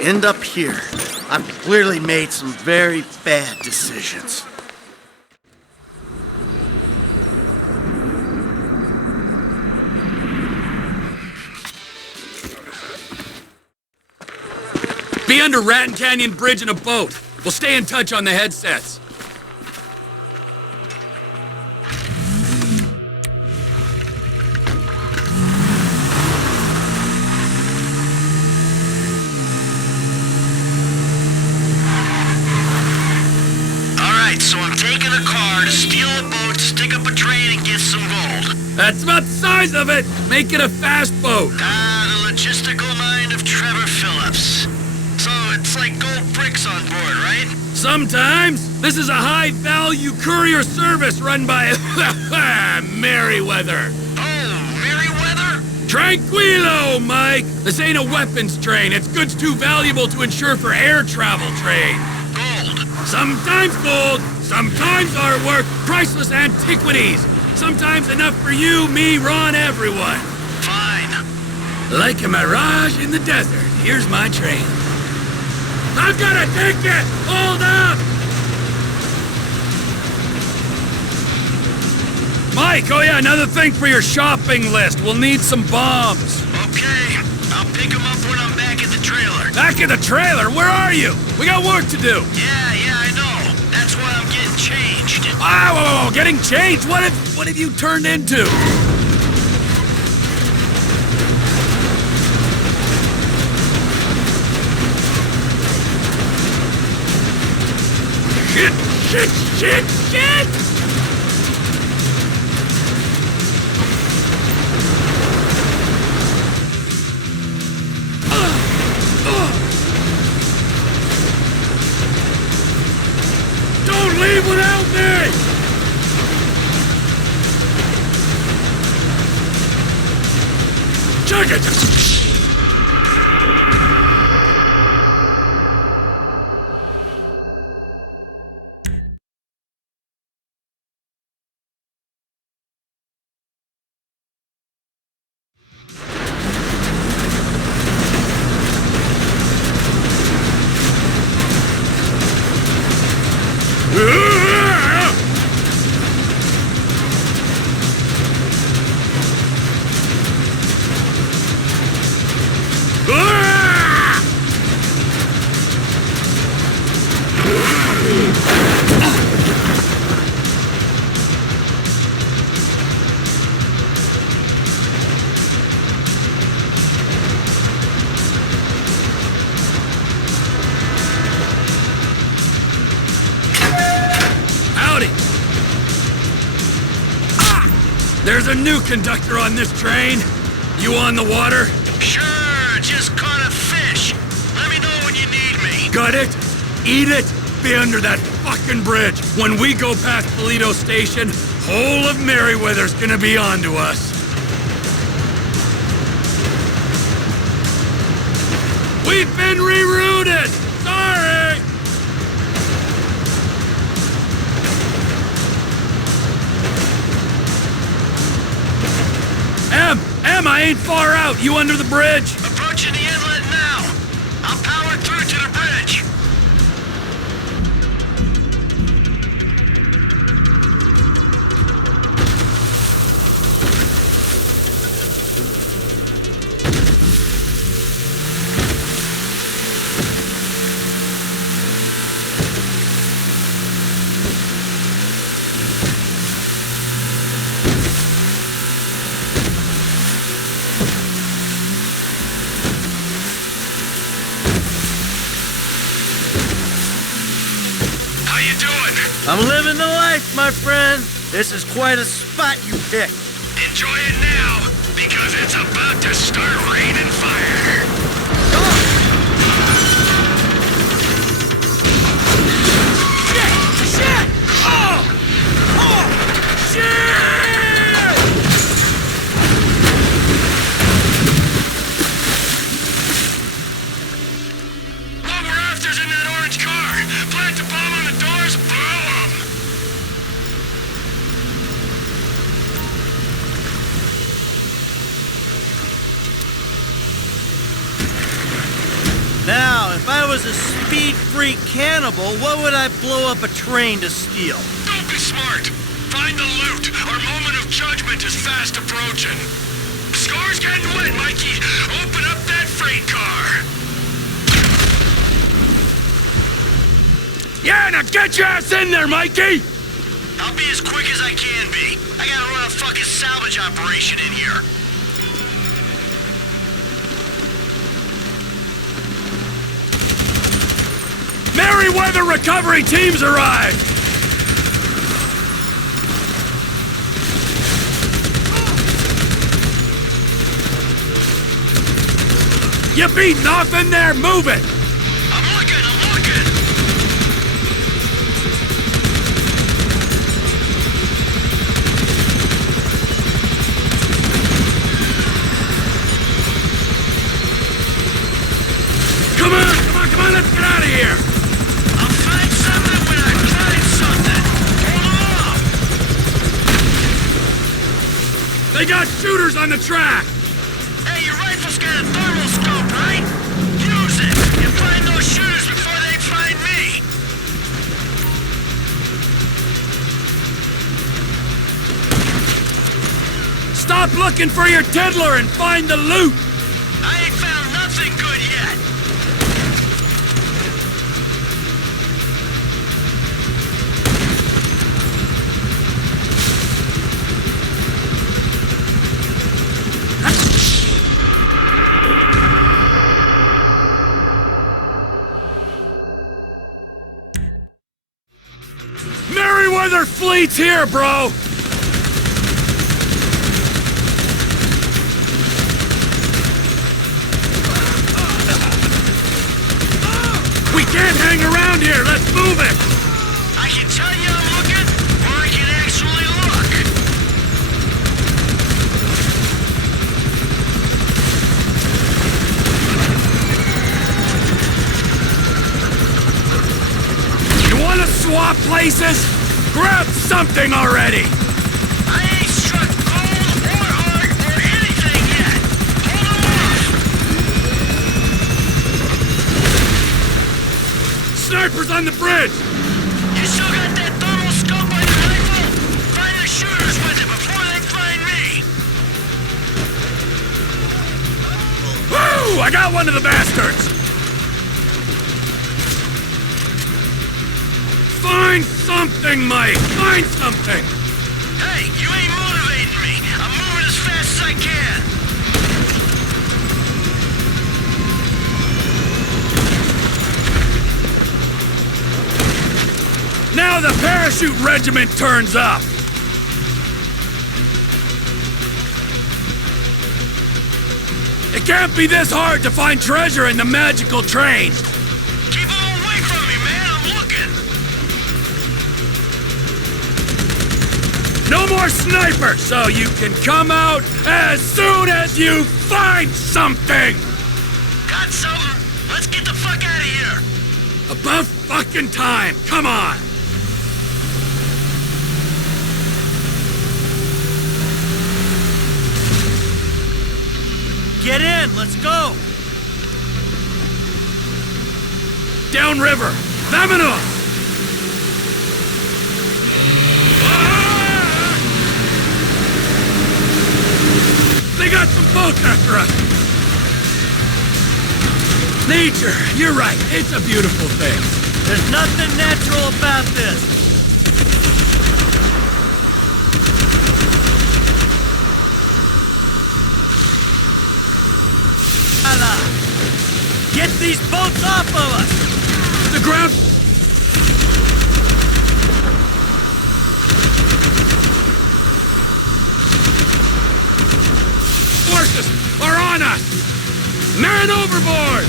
end up here. I've clearly made some very bad decisions. Be under Raton Canyon Bridge in a boat. We'll stay in touch on the headsets. So I'm taking a car to steal a boat, stick up a train, and get some gold. That's about the size of it! Make it a fast boat! The logistical mind of Trevor Phillips. So it's like gold bricks on board, right? Sometimes. This is a high-value courier service run by Merryweather. Oh, Merryweather? Tranquilo, Mike! This ain't a weapons train. It's goods too valuable to insure for air travel trade. Gold. Sometimes gold, sometimes artwork, priceless antiquities. Sometimes enough for you, me, Ron, everyone. Fine. Like a mirage in the desert, here's my train. I've got a ticket! Hold up! Mike, oh yeah, another thing for your shopping list. We'll need some bombs. Okay. I'll pick them up when I'm back at the trailer. Back at the trailer? Where are you? We got work to do. Yeah, I know. That's why I'm getting changed. Ah, whoa, getting changed? What have you turned into? Shit! Don't leave without me! Check it! There's a new conductor on this train. You on the water? Sure, just caught a fish. Let me know when you need me. Got it? Eat it? Be under that fucking bridge. When we go past Toledo Station, whole of Merryweather's gonna be onto us. We've been rerouted! Sorry! Em, I ain't far out. You under the bridge? Approaching the inlet now. I'll power through to the bridge. I'm living the life, my friend. This is quite a spot you picked. Enjoy it now, because it's about to start raining fire. Shit! Oh! Shit! What we're after's in that orange car. Plant the bomb on the doors, blow them. was a speed-freak cannibal, what would I blow up a train to steal? Don't be smart! Find the loot! Our moment of judgment is fast approaching! Score's getting wet, Mikey! Open up that freight car! Yeah, now get your ass in there, Mikey! I'll be as quick as I can be. I gotta run a fucking salvage operation in here. Merryweather recovery teams arrived! You beating off in there? Move it! I'm looking! Come on, let's get out of here! I'll find something when I find something! Hold on! They got shooters on the track! Hey, your rifle's got a thermal scope, right? Use it! And find those shooters before they find me! Stop looking for your tiddler and find the loot! I ain't found nothing good yet! Merryweather fleet's here, bro! We can't hang around here, let's move it! I can tell you I'm looking, or I can actually look! You wanna swap places? Grab something already! I ain't struck gold or art or anything yet! Hold them off! Snipers on the bridge! You still got that thermal scope on your rifle? Find the shooters with it before they find me! Woo! I got one of the bastards! Find something, Mike! Find something! Hey, you ain't motivating me! I'm moving as fast as I can! Now the parachute regiment turns up! It can't be this hard to find treasure in the magical train! Keep them away from me, man! I'm looking! No more snipers, so you can come out as soon as you find something! Got something? Let's get the fuck out of here! About fucking time, come on! Get in, let's go! Downriver! Vámonos! They got some boats after us! Nature, you're right, it's a beautiful thing. There's nothing natural about this. Get these boats off of us! The ground... Forces are on us! Man overboard!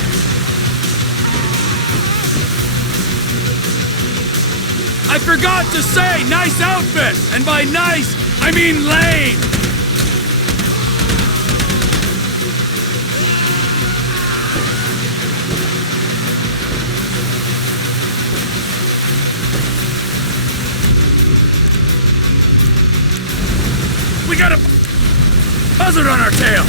I forgot to say, nice outfit! And by nice, I mean lame! We got a buzzard on our tail!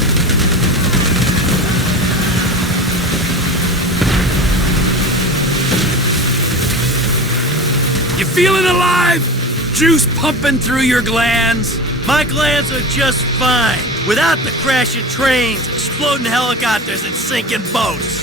You feeling alive? Juice pumping through your glands? My glands are just fine, without the crashing trains, exploding helicopters, and sinking boats.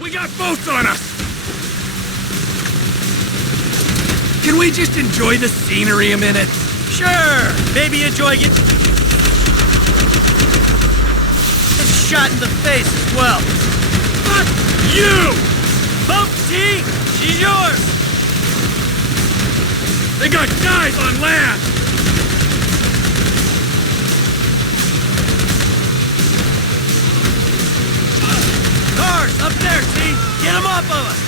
We got boats on us! Can we just enjoy the scenery a minute? Sure, maybe enjoy getting shot in the face as well. Fuck you! Boat T, she's yours. They got guys on land! Cars up there, T. Get them off of us.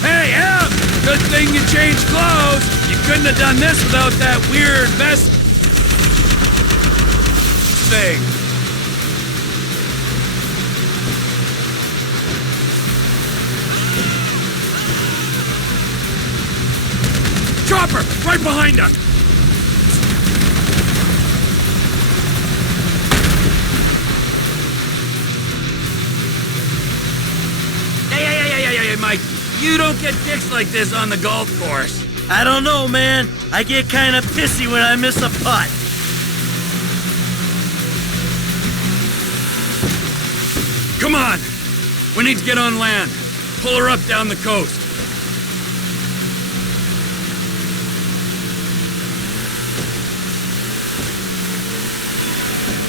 Hey, Em! Good thing you changed clothes. You couldn't have done this without that weird vest thing. Chopper! Right behind us! Hey, Mike. You don't get dicks like this on the golf course. I don't know, man. I get kind of pissy when I miss a putt. Come on. We need to get on land. Pull her up down the coast.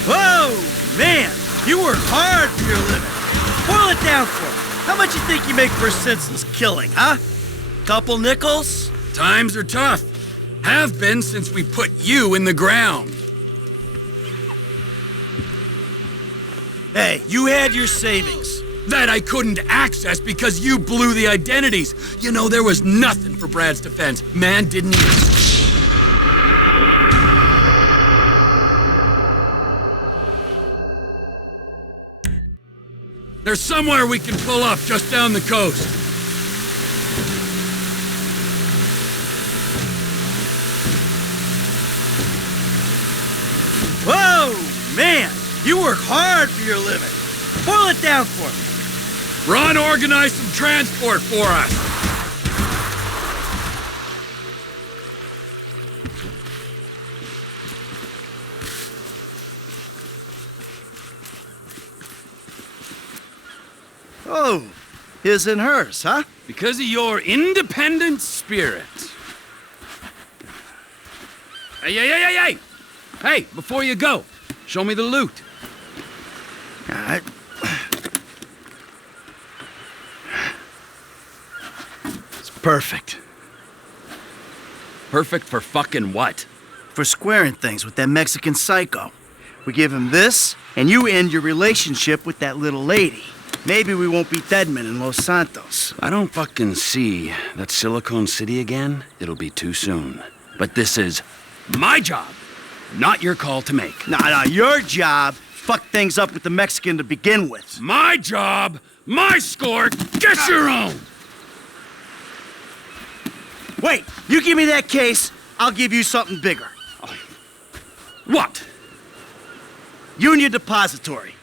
Whoa, man. You work hard for your living. Boil it down for me. How much you think you make for a senseless killing, huh? Couple nickels? Times are tough. Have been since we put you in the ground. Hey, you had your savings. That I couldn't access because you blew the identities. You know, there was nothing for Brad's defense. Man didn't even... There's somewhere we can pull up just down the coast. Whoa, man. You work hard for your living. Boil it down for me. Ron organized some transport for us. Oh, his and hers, huh? Because of your independent spirit. Hey! Hey, before you go, show me the loot. All right. It's perfect. Perfect for fucking what? For squaring things with that Mexican psycho. We give him this, and you end your relationship with that little lady. Maybe we won't be deadmen in Los Santos. I don't fucking see that Silicon City again. It'll be too soon. But this is my job, not your call to make. Nah, your job. Fuck things up with the Mexican to begin with. My job, my score, get your own! Wait, you give me that case, I'll give you something bigger. What? Union Depository.